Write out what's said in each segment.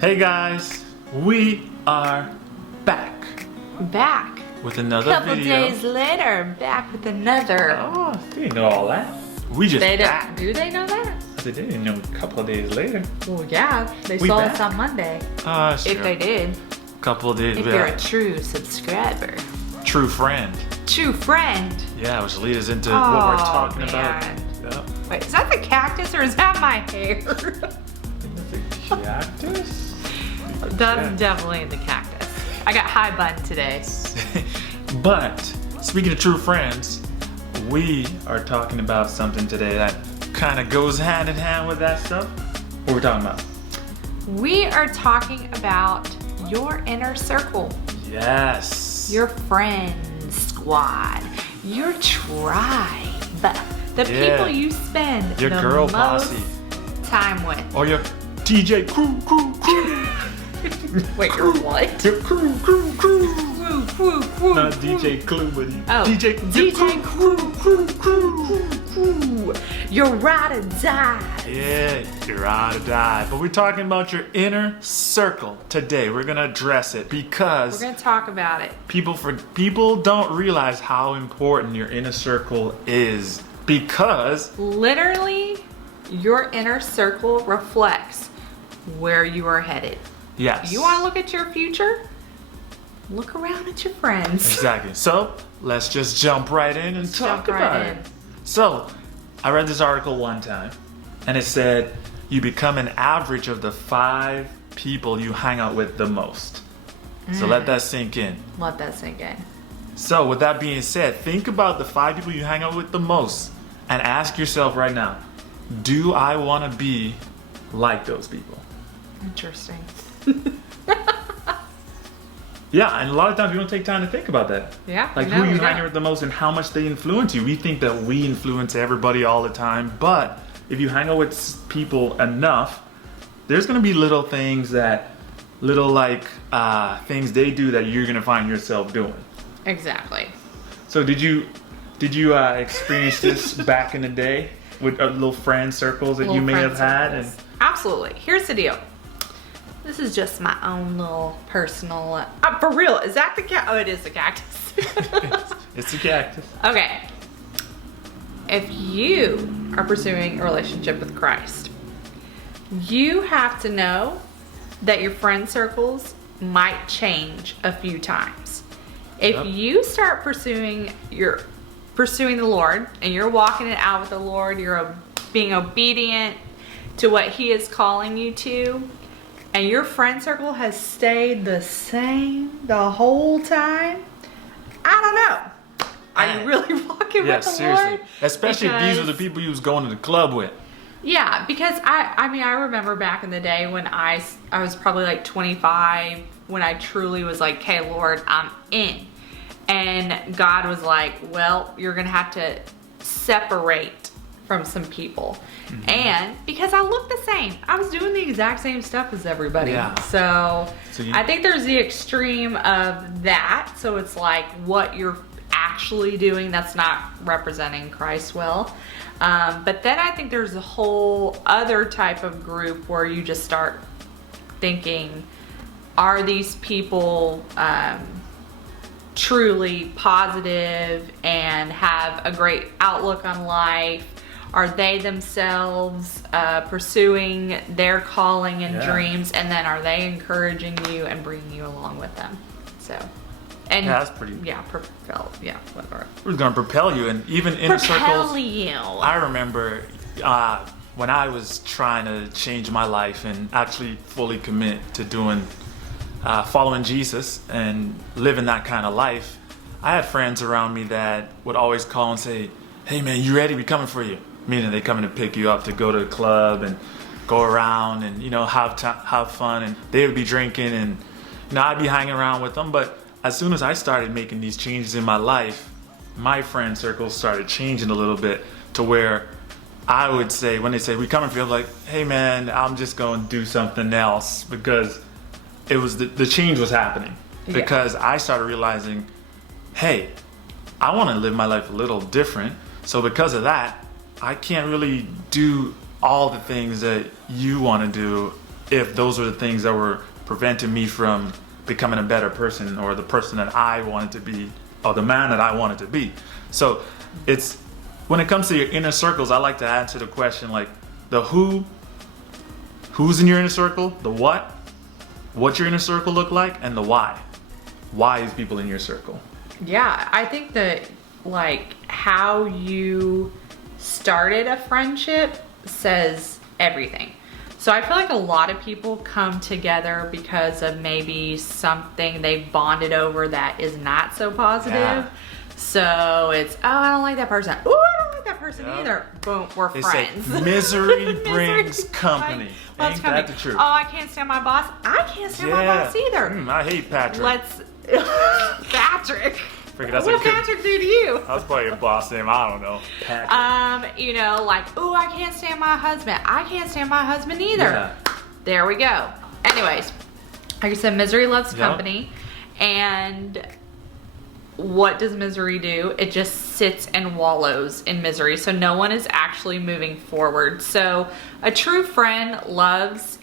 Hey guys, we are back Back. with another Couple video. days later, back with another. Oh, they didn't know all that. We just They back. don't. Do they know that? They didn't know a couple of days later. Well, yeah. They We saw back. us on Monday. Sure. If they did. Couple of days. If you're a true subscriber. True friend. True friend. Yeah, which leads us into what we're talking about. man. Yep. Wait, is that the cactus or is that my hair? I think that's a cactus. That's definitely the cactus. I got high bun today. But speaking of true friends, we are talking about something today that kind of goes hand in hand with that stuff. What are we talking about? We are talking about your inner circle, Yes. your friend squad, your tribe, the people you spend Your the girl most posse. time with. Or your DJ crew. Wait, your what? Your crew. Crew. Not DJ Clue, but Oh, DJ crew. Your ride or die. Yeah, you're ride or die. But we're talking about your inner circle today. We're gonna address it because We're gonna talk about it. people don't realize how important your inner circle is because Literally, your inner circle reflects where you are headed. yes. You want to look at your future? Look around at your friends. Exactly. So let's just jump right in and talk Jump right about in. it. So I read this article one time and it said you become an average of the 5 people you hang out with the most. So let that sink in. Let that sink in. So with that being said, think about the 5 people you hang out with the most and ask yourself right now, do I want to be like those people? Interesting. Yeah, and a lot of times we don't take time to think about that. Yeah. Like no, who we you don't. hang out with the most and how much they influence you. We think that we influence everybody all the time, but if you hang out with people enough, there's gonna be little things things they do that you're gonna find yourself doing. Exactly. So did you experience this back in the day with little friend circles that you Little may friend have had? And circles. Absolutely. Here's the deal. This is just my own little personal. For real, is that the cat? Oh, it is the cactus. it's a cactus. Okay. If you are pursuing a relationship with Christ, you have to know that your friend circles might change a few times. If Yep. you start pursuing the Lord and you're walking it out with the Lord, you're being obedient to what He is calling you to, and your friend circle has stayed the same the whole time, I don't know. Are you really walking Yeah, with the seriously. Lord? Especially if these are the Because- people you was going to the club with. Yeah, because I remember back in the day when I was probably like 25 when I truly was like, "Okay, Lord, I'm in." And God was like, "Well, you're going to have to separate from some people." And because I looked the same, I was doing the exact same stuff as everybody. Yeah. So you- I think there's the extreme of that. So it's like what you're actually doing that's not representing Christ well. But then I think there's a whole other type of group where you just start thinking, are these people truly positive and have a great outlook on life? Are they themselves pursuing their calling and Yeah. dreams? And then are they encouraging you and bringing you along with them? So, and Yeah, that's pretty. yeah, whatever. It was going to propel you, and even in Propel circles. you. I remember when I was trying to change my life and actually fully commit to doing, following Jesus and living that kind of life. I had friends around me that would always call and say, "Hey man, you ready? We coming for you." Meaning they coming to pick you up to go to the club and go around and have fun, and they would be drinking, and I'd be hanging around with them. But as soon as I started making these changes in my life, my friend circle started changing a little bit to where I would say, when they say, "We coming for you," I'm like, "Hey man, I'm just going to do something else," because it was the change was happening. Yeah. Because I started realizing, hey, I want to live my life a little different. So because of that, I can't really do all the things that you want to do if those were the things that were preventing me from becoming a better person, or the person that I wanted to be, or the man that I wanted to be. So it's, when it comes to your inner circles, I like to answer the question like the who's in your inner circle, the what your inner circle look like, and the why. Why is people in your circle? Yeah, I think that like how you started a friendship says everything. So I feel like a lot of people come together because of maybe something they've bonded over that is not so positive. Yeah. So it's, oh, I don't like that person. Oh, I don't like that person either. Boom, we're They friends. say misery brings company. Loves Ain't company. that the truth? Oh, I can't stand my boss. I can't stand my boss either. I hate Patrick. Let's, Patrick. Figured that's What a good- Patrick do to you? I was probably a boss name. I don't know. Patrick. You know, like, oh, I can't stand my husband. I can't stand my husband either. Yeah. There we go. Anyways, like I said, misery loves Yep. company. And what does misery do? It just sits and wallows in misery. So no one is actually moving forward. So a true friend loves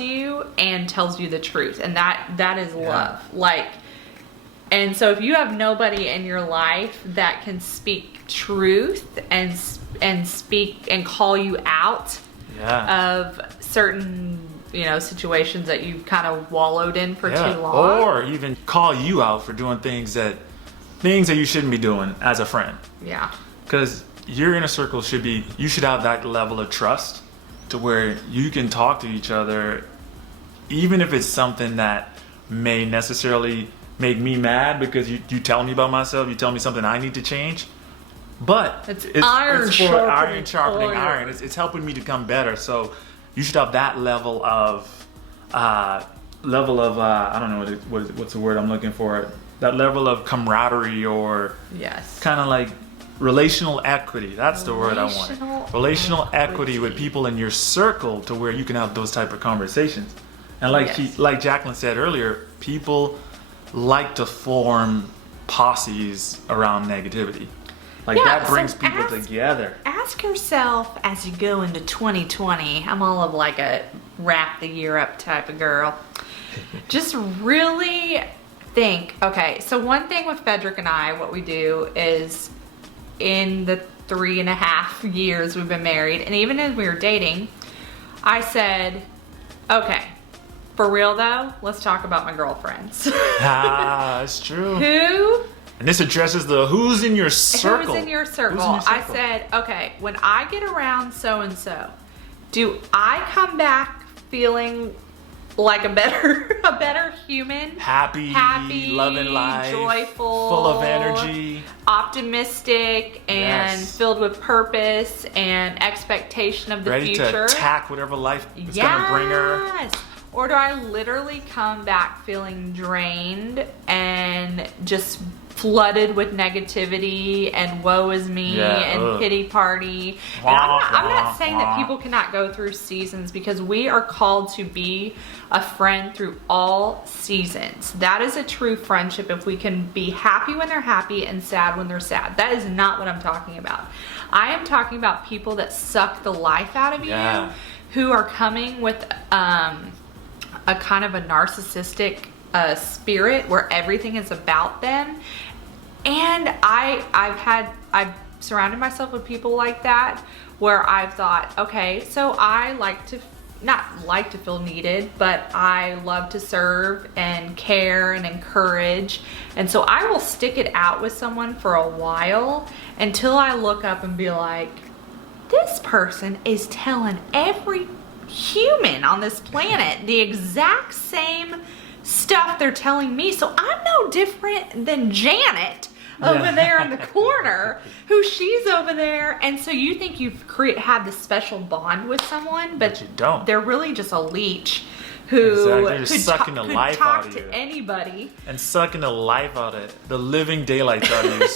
you and tells you the truth. And that is love. Like, and so if you have nobody in your life that can speak truth and speak and call you out of certain, you know, situations that you've kind of wallowed in for too long, or even call you out for doing things that you shouldn't be doing as a friend. Yeah. Because your inner circle you should have that level of trust to where you can talk to each other, even if it's something that may necessarily make me mad because you tell me about myself, you tell me something I need to change. But It's iron sharpening iron. It's helping me to become better. So you should have that level of I don't know what's the word I'm looking for. That level of camaraderie, or Yes. kind of like relational equity. That's the word I want. Relational equity with people in your circle, to where you can have those type of conversations. And like Jacqueline said earlier, people like to form posses around negativity. Like that brings people together. Ask yourself as you go into 2020. I'm all of like a wrap the year up type of girl. Just really think, okay, so one thing with Frederick and I, what we do is, in the 3.5 years we've been married, and even as we were dating, I said, okay, for real though, let's talk about my girlfriends. That's true. Who? And this addresses the who's in your circle. Who's in your circle? I said, okay, when I get around so-and-so, do I come back feeling like a better human? Happy, loving life, joyful, full of energy, optimistic, and filled with purpose and expectation of the future. Ready to attack whatever life is going to bring her. Or do I literally come back feeling drained and just flooded with negativity and woe is me and pity party? And I'm not saying that people cannot go through seasons, because we are called to be a friend through all seasons. That is a true friendship, if we can be happy when they're happy and sad when they're sad. That is not what I'm talking about. I am talking about people that suck the life out of you, who are coming with a kind of a narcissistic spirit where everything is about them. And I've surrounded myself with people like that, where I've thought, okay, so I not like to feel needed, but I love to serve and care and encourage. And so I will stick it out with someone for a while until I look up and be like, this person is telling every human on this planet the exact same stuff they're telling me. So I'm no different than Janet over there in the corner, who she's over there. And so you think you've had this special bond with someone, but you don't. They're really just a leech who could sucking the life talk out of to you. Anybody. And sucking the life out of it, the living daylights out of you.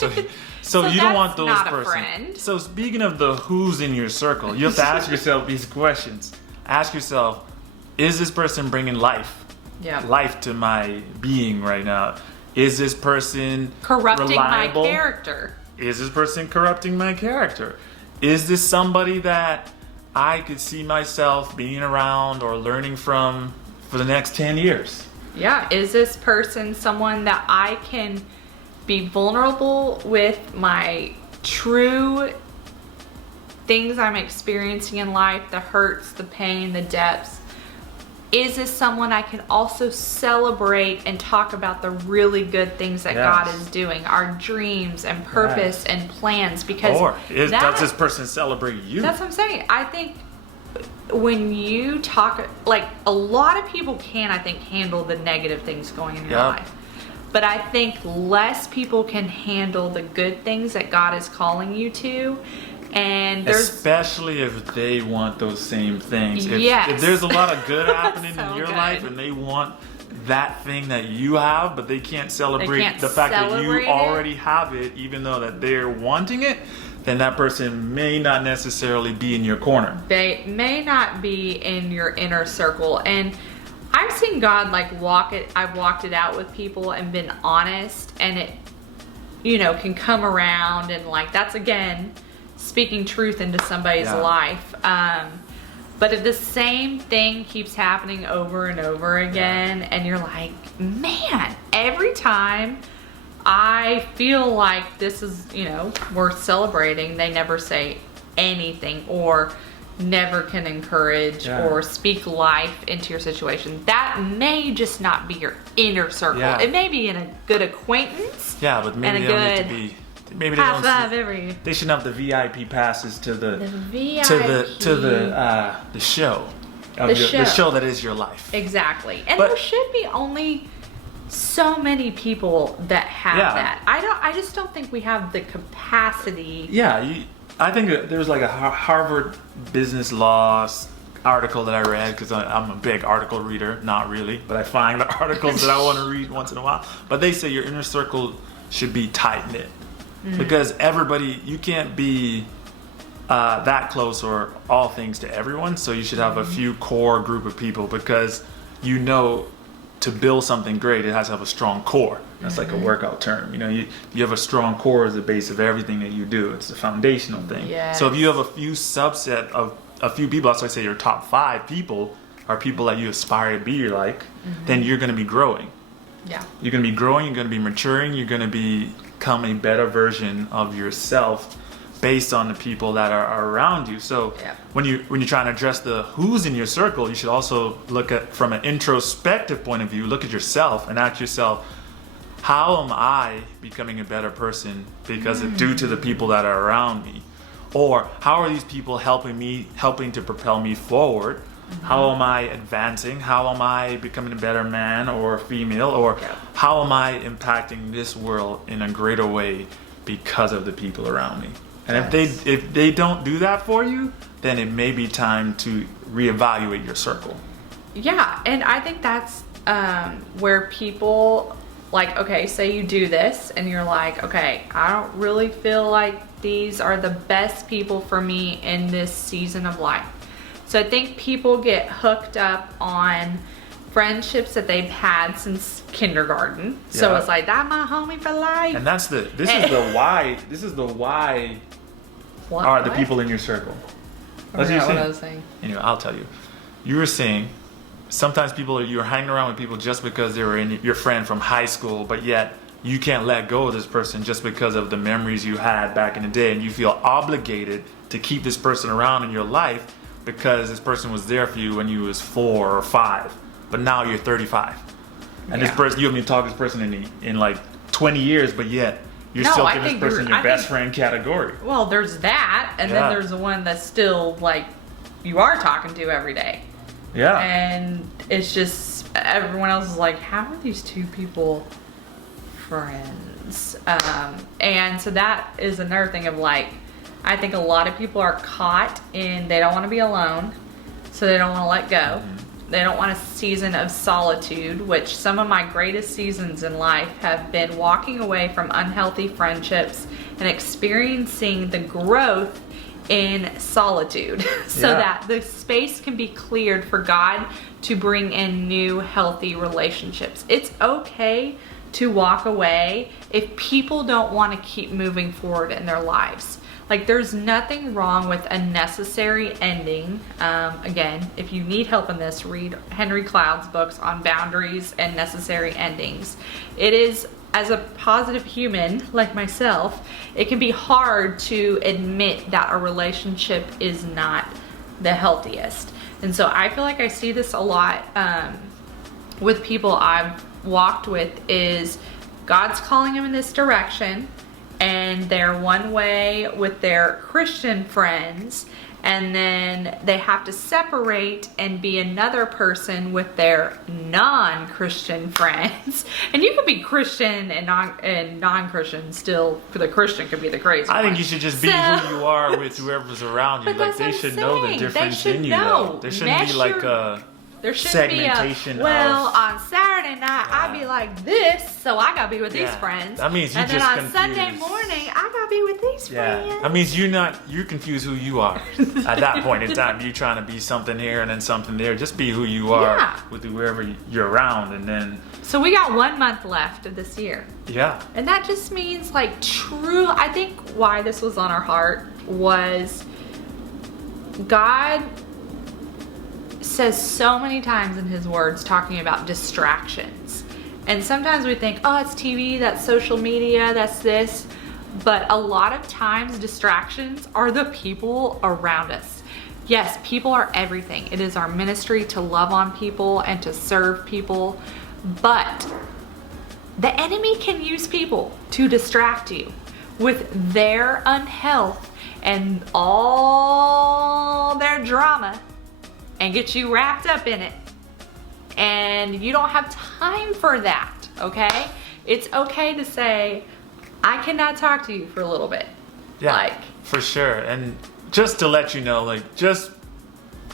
So you don't want those not a persons. friend. So speaking of the who's in your circle, you have to ask yourself these questions. Ask yourself, is this person bringing life to my being right now? Is this person corrupting reliable? my character? Is this person corrupting my character? Is this somebody that I could see myself being around or learning from for the next 10 years. Yeah, is this person someone that I can be vulnerable with my true things I'm experiencing in life, the hurts, the pain, the depths? Is this someone I can also celebrate and talk about the really good things that God is doing, our dreams and purpose and plans? Because does this person celebrate you? That's what I'm saying. I think when you talk, like, a lot of people can, I think, handle the negative things going in your life. But I think less people can handle the good things that God is calling you to. And especially if they want those same things. If there's a lot of good happening in your life and they want that thing that you have, but they can't celebrate the fact that you already have it, even though that they're wanting it, then that person may not necessarily be in your corner. They may not be in your inner circle. And I've seen God I've walked it out with people and been honest, and it, can come around, and that's again speaking truth into somebody's life. But if the same thing keeps happening over and over again, and you're like, man, every time I feel like this is, worth celebrating, they never say anything or never can encourage or speak life into your situation. That may just not be your inner circle. It may be in a good acquaintance. But maybe they don't need to be. Maybe they don't. They should have the VIP passes to the show. The show that is your life. Exactly. And there should be only so many people that have that. I just don't think we have the capacity. I think there's a Harvard business law article that I read, because I'm a big article reader. Not really, but I find the articles that I want to read once in a while. But they say your inner circle should be tight knit. Because you can't be that close or all things to everyone. So you should have a few core group of people, because to build something great, it has to have a strong core. That's like a workout term. You have a strong core as the base of everything that you do. It's the foundational thing. So if you have a few subset of a few people, that's why I say your top 5 people are people that you aspire to be like, then you're going to be growing. You're going to be growing, you're going to be maturing, you're going to become a better version of yourself based on the people that are around you. So when you're trying to address the who's in your circle, you should also look at, from an introspective point of view, look at yourself and ask yourself, how am I becoming a better person due to the people that are around me? Or how are these people helping to propel me forward? How am I advancing? How am I becoming a better man or female? Or how am I impacting this world in a greater way because of the people around me? And if they don't do that for you, then it may be time to reevaluate your circle. And I think that's where people, say you do this and you're like, okay, I don't really feel like these are the best people for me in this season of life. So I think people get hooked up on friendships that they've had since kindergarten. So it's like, that's my homie for life. And this is the why are the people in your circle. That's what I was saying. Anyway, I'll tell you. You were saying sometimes you're hanging around with people just because they were your friend from high school, but yet you can't let go of this person just because of the memories you had back in the day, and you feel obligated to keep this person around in your life because this person was there for you when you was 4 or 5, but now you're 35, and this person, you haven't talked to this person in 20 years, but yet you're still giving this person your best friend category. Well, there's that, and then there's the one that's still you are talking to every day. And it's just everyone else is like, how are these two people friends? And so that is another thing of I think a lot of people are caught in, they don't want to be alone, so they don't want to let go. They don't want a season of solitude, which some of my greatest seasons in life have been walking away from unhealthy friendships and experiencing the growth in solitude so that the space can be cleared for God to bring in new healthy relationships. It's okay to walk away if people don't want to keep moving forward in their lives. Like, there's nothing wrong with a necessary ending. Again, if you need help in this, read Henry Cloud's books on boundaries and necessary endings. It is, as a positive human like myself, it can be hard to admit that a relationship is not the healthiest. And so I feel like I see this a lot with people I've walked with, is God's calling them in this direction, and they're one way with their Christian friends, and then they have to separate and be another person with their non-Christian friends. And you could be Christian and non-Christian still. The Christian could be the crazy I one. think you should just be who you are with whoever's around you. But Like, that's they what I'm should know the saying. difference They should in you, know. though. There shouldn't be Mesh like your- a There shouldn't segmentation be well, of... on Saturday night, I'd be like this, so I gotta be with these Yeah. friends. That means you and then just on Sunday confuse. morning, I gotta be with these friends. Yeah, that means you confuse who you are at that point in time. You trying to be something here and then something there. Just be who you are Yeah. with whoever you're around, and then So we got 1 month left of this year. yeah, And that just means, like, true, I think why this was on our heart was God says so many times in his words talking about distractions. And sometimes we think, oh, it's TV, that's social media, that's this. But a lot of times distractions are the people around us. Yes, people are everything. It is our ministry to love on people and to serve people. But the enemy can use people to distract you with their unhealth and all their drama and get you wrapped up in it. And you don't have time for that, okay? It's okay to say, I cannot talk to you for a little bit. yeah, Like, for sure. And just to let you know, like, just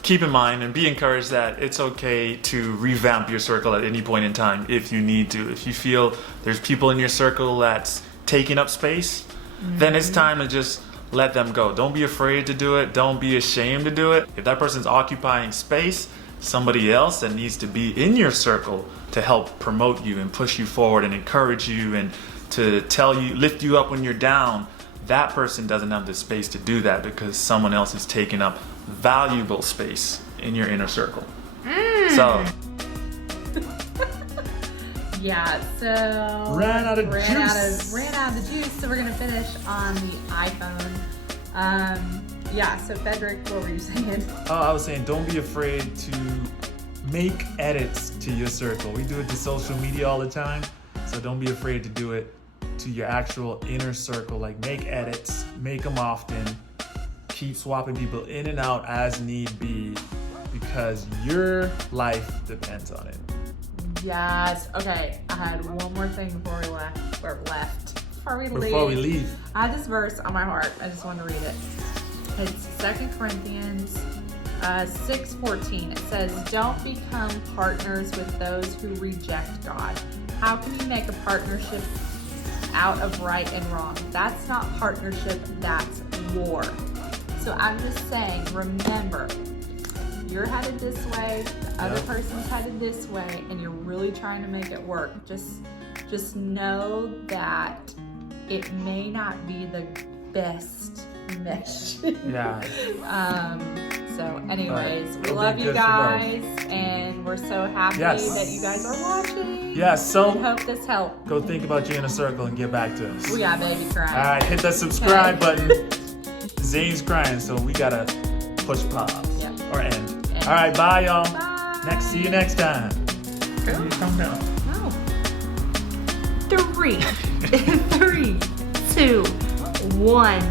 keep in mind and be encouraged that it's okay to revamp your circle at any point in time if you need to. If you feel there's people in your circle that's taking up space, then it's time to just let them go. Don't be afraid to do it. Don't be ashamed to do it. If that person's occupying space, somebody else that needs to be in your circle to help promote you and push you forward and encourage you and to tell you, lift you up when you're down, that person doesn't have the space to do that because someone else is taking up valuable space in your inner circle. So, yeah, so Ran out of juice. Ran out of the juice, so we're gonna finish on the iPhone. Yeah, so Frederick, what were you saying? I was saying, don't be afraid to make edits to your circle. We do it to social media all the time, so don't be afraid to do it to your actual inner circle. Like, make edits, make them often, keep swapping people in and out as need be, because your life depends on it. Yes. Okay, I had one more thing before we Before we leave. I had this verse on my heart. I just want to read it. It's 2 Corinthians 6:14. It says, "Don't become partners with those who reject God." How can you make a partnership out of right and wrong? That's not partnership, that's war. So I'm just saying, remember, you're headed this way, the other person's headed this way, and you're really trying to make it work. Just know that it may not be the best mesh. Yeah. So anyways, we It'll be love you good for guys, and we're so happy Yes. that you guys are watching. Yeah, so We hope this helped. go think about your inner circle and get back to us. We got baby crying. All right, hit that subscribe button. Zane's crying, so we gotta push pause or end. All right, bye, y'all. Bye. See you next time. Cool. Calm down. No. 3, 3, 2, 1.